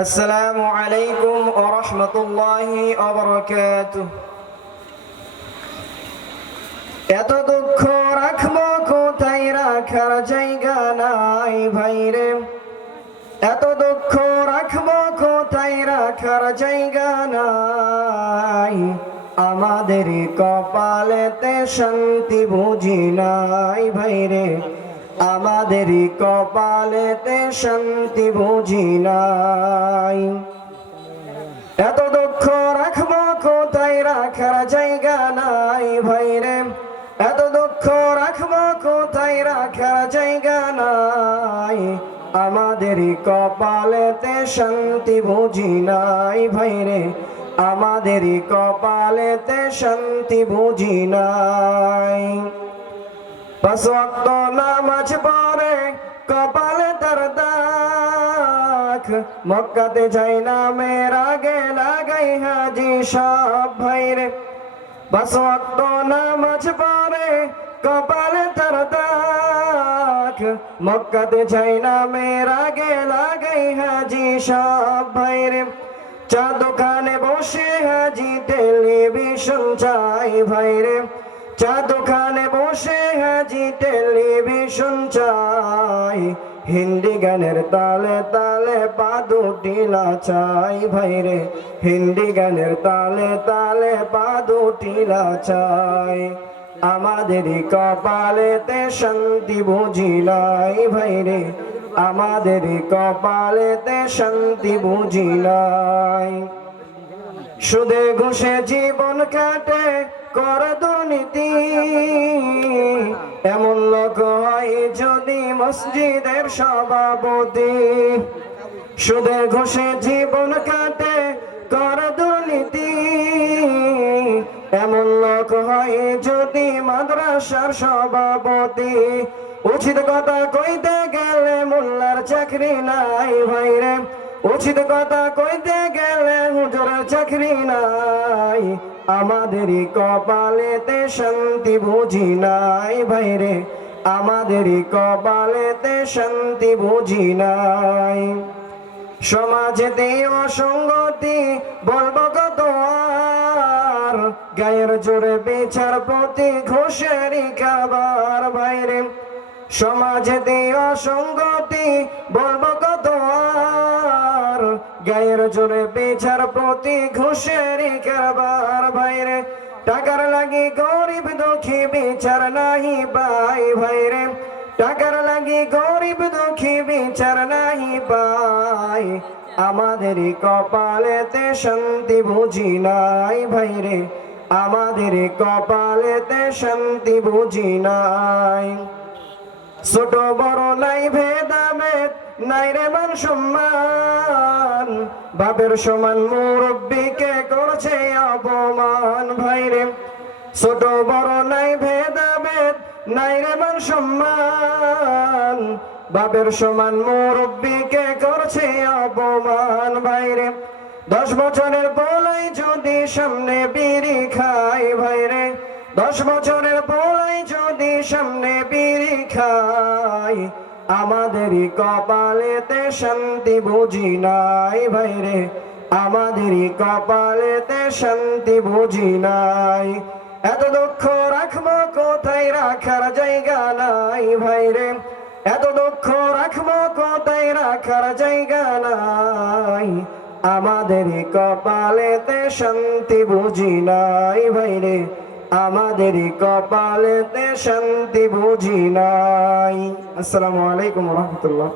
আসসালামু আলাইকুম ওয়া রাহমাতুল্লাহি ওয়া বারাকাতুহু। এত দুঃখ রাখবো কোথায়, রাখার জায়গা নাই ভাইরে। এত দুঃখ রাখবো কোথায়, রাখার জায়গা নাই। আমাদের কপালেতে শান্তি বুঝি নাই ভাইরে। আমাদের কপালেতে শান্তি বুঝি নাই। এত দুঃখ রাখবো কোথায়, রাখার জায়গা নাই ভাইরে। এত দুঃখ রাখবো কোথায়, রাখার জায়গা নাই। আমাদের কপালেতে শান্তি বুঝি নাই ভাইরে। আমাদের কপালেতে শান্তি বুঝি নাই। পাঁচ ওয়াক্ত নামাজ পড়ে কপালে তার দাগ, মক্কাতে যাই নামের আগে লাগাই হাজি সব ভাইরে। পাঁচ ওয়াক্ত নামাজ পড়ে কপালে তার দাগ, মক্কাতে যাই নামের আগে লাগাই হাজি সব ভাইরে। চা দোকানে বসে হাজি টেলিভিশন চাই ভাইরে। চা দোকানে বসে হাজি টেলিভিশন চাই। হিন্দি গানের তালে তালে পা দুটি নাচাই ভাইরে। হিন্দি গানের তালে তালে পা দুটি নাচাই। আমাদের কপালেতে শান্তি বুঝি নাই ভাইরে। আমাদের কপালেতে শান্তি বুঝি নাই। সুদে ঘুষে জীবন কাটে করে দুর্নীতি, এমন লোক হয় যদি মসজিদের সভাপতি। সুদে ঘুষে জীবন কাটে করে দুর্নীতি, এমন লোক হয় যদি মাদ্রাসার সভাপতি। উচিত কথা কইতে গেলে মোল্লার চাকরি নাই ভাইরে। উচিত কথা কইতে গেলে হুজুরের চাকরি নাই। আমাদের কপালেতে শান্তি বুঝি নাই ভাইরে। আমাদের কপালেতে শান্তি বুঝি নাই। সমাজেতে অসঙ্গতি বলবো কত আর, গায়ের জোরে বিচারপতি ঘুষেরই খাবার ভাইরে। সমাজেতে অসঙ্গতি বলবো কত আর, গায়ের জোরে বিচারপতি ঘুষেরই কারবার ভাইরে। টাকার লাগি গরিব দুঃখী বিচার নাহি পাই ভাইরে। টাকার লাগি গরিব দুঃখী বিচার নাহি পাই। আমাদের কপালেতে শান্তি বুঝি নাই ভাইরে। আমাদের কপালেতে শান্তি বুঝি নাই। ছোট বড় নাই ভেদাভেদ, নাই রে মান সম্মান। বাপের সমান মুরব্বিকে করছে অপমান ভাইরে। ছোট বড় নাই ভেদাভেদ, নাই রে মান সম্মান। বাপের সমান মুরব্বিকে করছে অপমান ভাইরে। 10 বছরের পোলাই যদি সামনে বিড়ি খাই ভাইরে। 10 বছরের পোলাই যদি সামনে বিড়ি খাই। আমাদের কপালেতে শান্তি বুঝি নাই ভাইরে। আমাদের কপালেতে শান্তি বুঝি নাই। এত দুঃখ রাখবো কোথায়, রাখার জায়গা নাই ভাইরে। এত দুঃখ রাখবো কোথায়, রাখার জায়গা নাই। আমাদের কপালেতে শান্তি বুঝি নাই ভাইরে। আমাদের কপালেতে শান্তি বুঝি নাই। আসসালামু আলাইকুম ওয়া রাহমাতুল্লাহ।